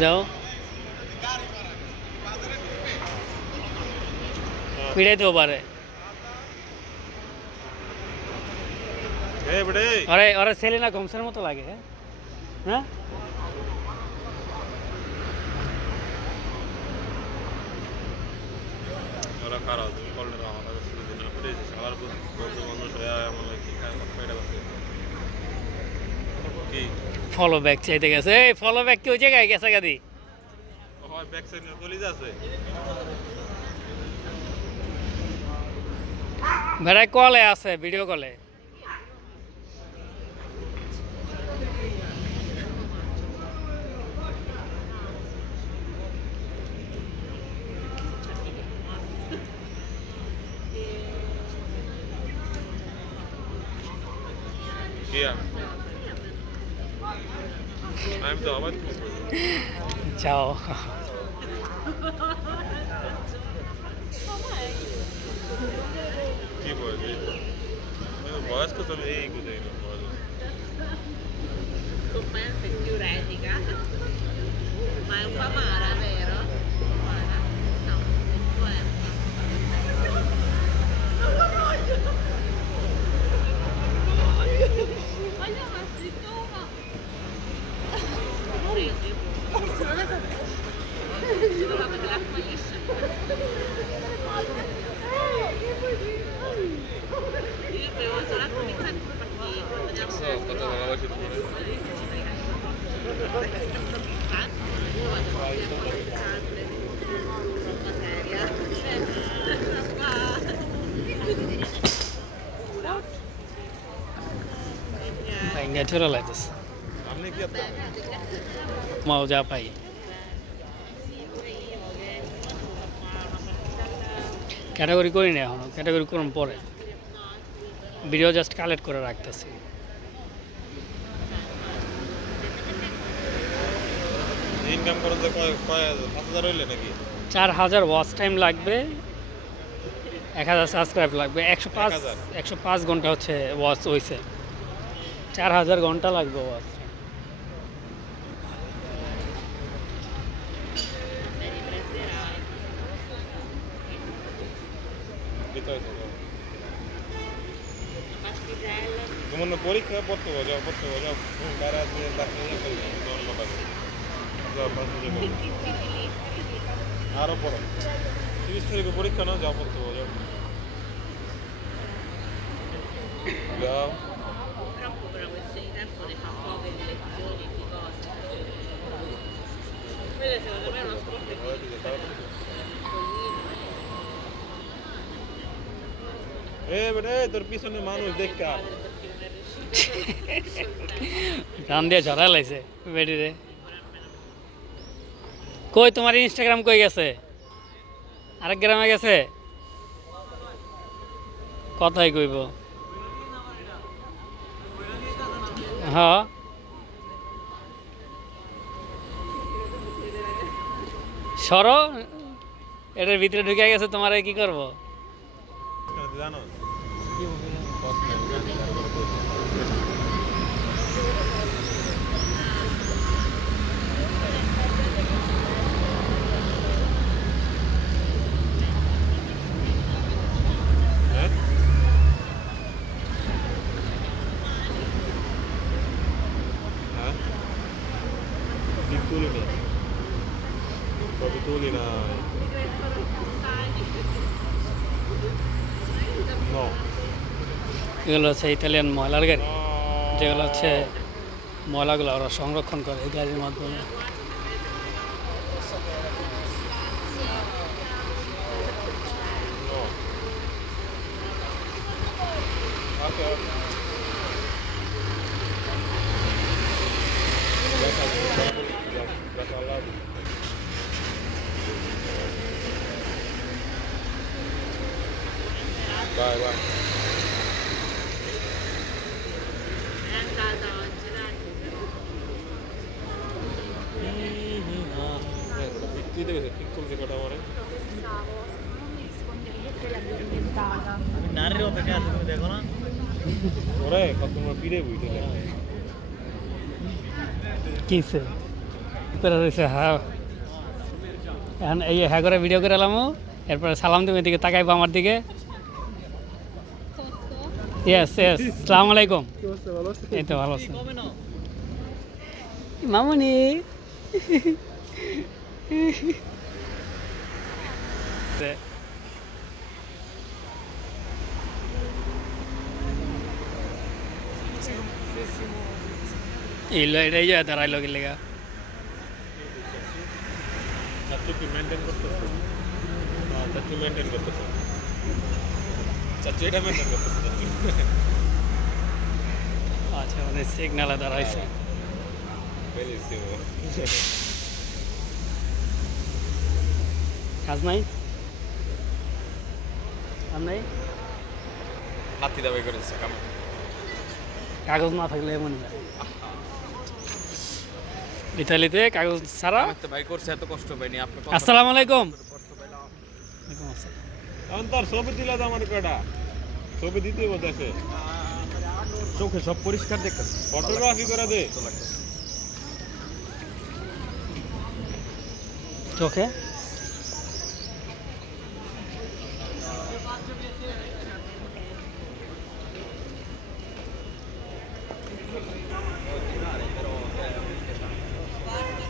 যাও পিড়াইতেও পারে আরে ওরা সেলিনা গোমসের মতো লাগে হ্যাঁ ওরা খারাপ বললে না আমার কাছে দিন না প্লিজ সবার বন্ধু মানুষ হয়ে আমার কি খায় কয়টা বাজে কি ফলো ব্যাক চাইতে গেছে এই ফলো ব্যাক কি ওই জায়গায় গেছে গাদি হয় ব্যাক সাইডে কলিজ আছে ভাই কলে আছে ভিডিও কলে I'm the one. Ciao. Chi vuoi? Bosco sono lì così. Commente più retica, ma è un po' amara, vero? Amara? No, è puerta. Non lo voglio! Voglio una scrittoma! Io bevo solo a cominciare natural আছে মজা পাই category করি না এখনো category করুন পরে video just collect করে রাখতেছি income করতে কয় 5000 হইলে নাকি 4000 ওয়াচ টাইম লাগবে 1000 সাবস্ক্রাইব লাগবে 105 ঘন্টা হচ্ছে ওয়াচ হইছে 4000 ঘন্টা লাগবে ওয়াচ তোমার পরীক্ষা পড়তে যাও বাইরে আছে আরো পড়ো 30 তারিখে পরীক্ষা না যাও পড়তে যাও purtroppo però questione di tempo ne fa poche di lezioni di cose. Quello secondo me è uno sport তোর পিছনে মানুষ দেখা টান দিয়ে ঝরা লাইছে বেডি রে কই তোমার ইনস্টাগ্রাম কই গেছে আরেক গ্রামে গেছে কথাই কইব হ্যাঁ সরো এটার ভিতরে ঢুকে গেছে তোমার কি করবো জানো Capitolina no এগুলো হচ্ছে ইতালিয়ান ময়লার গাড়ি যেগুলো হচ্ছে ময়লাগুলো ওরা সংরক্ষণ করে এই গাড়ির মাধ্যমে vai È andata oggi, dai. Ti deve essere piccolo di guardare. Pensavo, se non mi rispondevi io te l'avevo diventata. Non arrivo perché come dicono? ওরে কত পিড়ে বইতে লাগে কিসে উপরে রয়েছে হ্যাঁ এখন এই হ্যাঁ করে ভিডিও করে এলাম এরপরে সালাম তুমি এদিকে তাকাইবো আমার দিকে ইয়েস ইয়েস আসসালামু আলাইকুম এই তো ভালো আছে মামুনি এলো এটাই যা দাঁড়াইলো কি লেগা চাচু কি মেনটেন করতেছে চাচু মেনটেন করতেছে চাচু এটা মেনটেন করতেছে আচ্ছা মানে সিগনালে দাঁড়াইছে বেরিয়েছিলো কাজ নাই কাজ নাই হাতি দাবাই করেছে কাম কাগজ না থাকলে এমন ইতালিতে কাগজ ছাড়া তো ভাই করছে এত কষ্ট পাইনি আপনি আসসালামু আলাইকুম অন্তর ছবি দিলা তো আমার কটা ছবি দিতে বলতেছে চোখে সব পরিষ্কার দেখতেছে ফটোগ্রাফি করে দে চোখে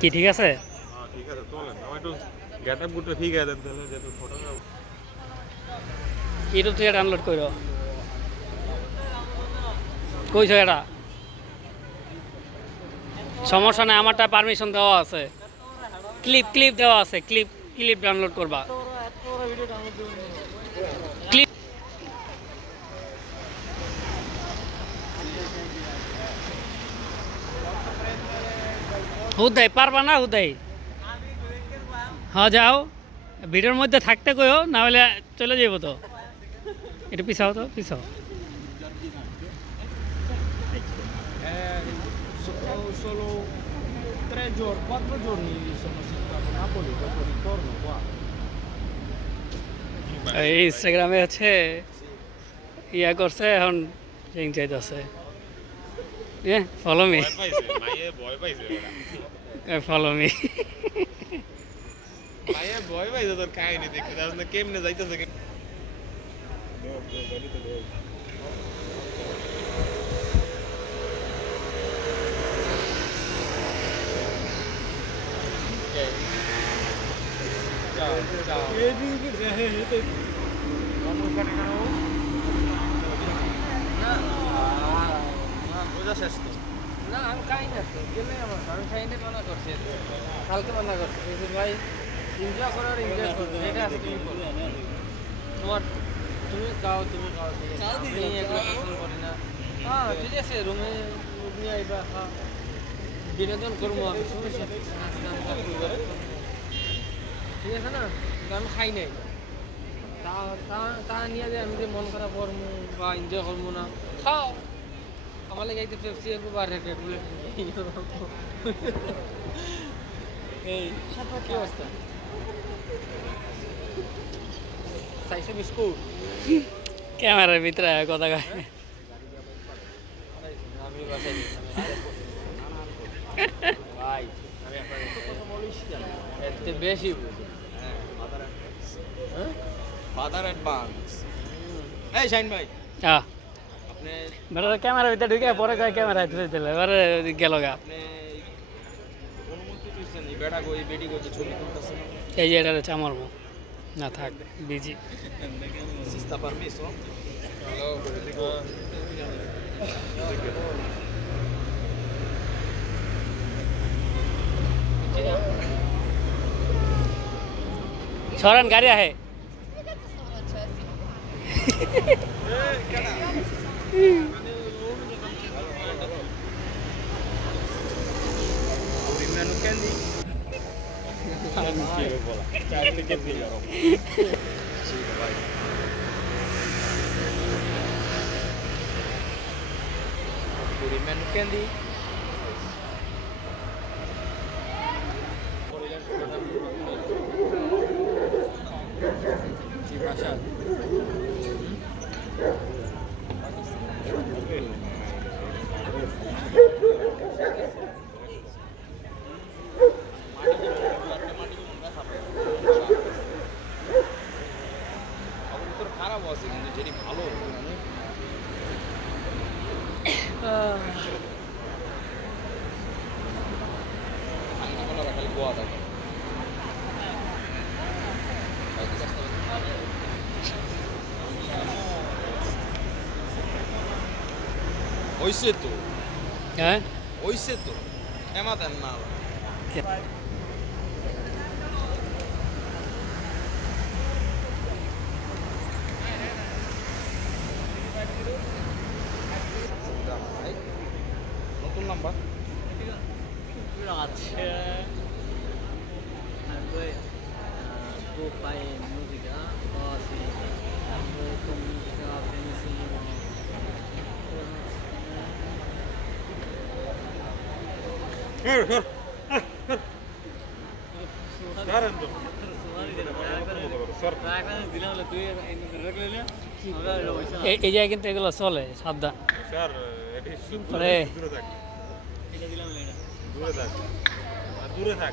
কি ঠিক আছে ঠিক আছে তোলেন আমার একটু গেটআপ গুটো ঠিক আছে তাহলে যেহেতু ফটোগ্রাফ ইউটিউব থেকে ডাউনলোড করো কইছো এটা সমস্যা নাই আমারটা পারমিশন দেওয়া আছে ক্লিপ দেওয়া আছে ক্লিপ ডাউনলোড করবা ক্লিপ হুদাই পারবা না হুদাই হ্যাঁ যাও ভিডিওর মধ্যে থাকতে কইও না হলে চলে যাবো তো একটু পিছাও তো পিছাও Solo 3 giorni, 4 giorni sono stato a Napoli, dopo ritorno qua. এই ইনস্টাগ্রামে হচ্ছে ইয়া করছে এখন লিঙ্ক চাইতেছে ফলো মি ভয় পাইছে মাইয়ে ভয় পাইছে ফলো মি মাইয়ে ভয় পাইছে তোর কাহিনী দেখে তার কেমনে যাইতেছে না আমি খাই না তো গেলে আমার আমি খাইতে মানা করছি কালকে মানা করছি ভাই এনজয় করার এনজয় করো এটা আছে তুমি করো তোমার তুমি খাও আমি এগুলো পছন্দ করি না হ্যাঁ ঠিক আছে রুমে নিয়ে আইবা খা বিনোদন করবো আমি সমস্যা ঠিক আছে না কিন্তু আমি খাই নাই তা নিয়ে যে আমি যে মন খারাপ করবো বা এনজয় করবো না খাও আমার লাগে একটু পেপসি একটু বার রেখে এই কি অবস্থা চাইছো বিস্কুট ক্যামেরার ভিতরে কথা কয় আমি বাসায় ভাই এতে বেশি বুঝি ফাদার অ্যাডভান্স এই শাইন ভাই হ্যাঁ আপনি বেটা ক্যামেরার ভিতরে ঢুকে পরে কয় ক্যামেরা ধরে দিলে এবারে গেল গা আপনি অনুমতি দিচ্ছেন এই বেটা কই বেটি কই ছবি তুলতেছেন এই যে এটা চামর না থাক বিজি si sta permesso সরান গাড়ি আহে Meno candy চাকরি কে দিল puri menu candy di pasar ভিতরে খারাপ আছে কিন্তু যেটি ভালো ঠান্ডা কোনো খালি গোয়া থাকে হইছে তো হ্যাঁ হইছে তো এমা দেন না নতুন number Grazie. Poi tu fai musica? Oh sì. Con musica benissimo. দিলাম তুই রাখলে এই জায়গায় কিন্তু এগুলো চলে সাবধান স্যার এটি আরে দূরে থাক এটা দিলাম এটা দূরে থাক দূরে থাক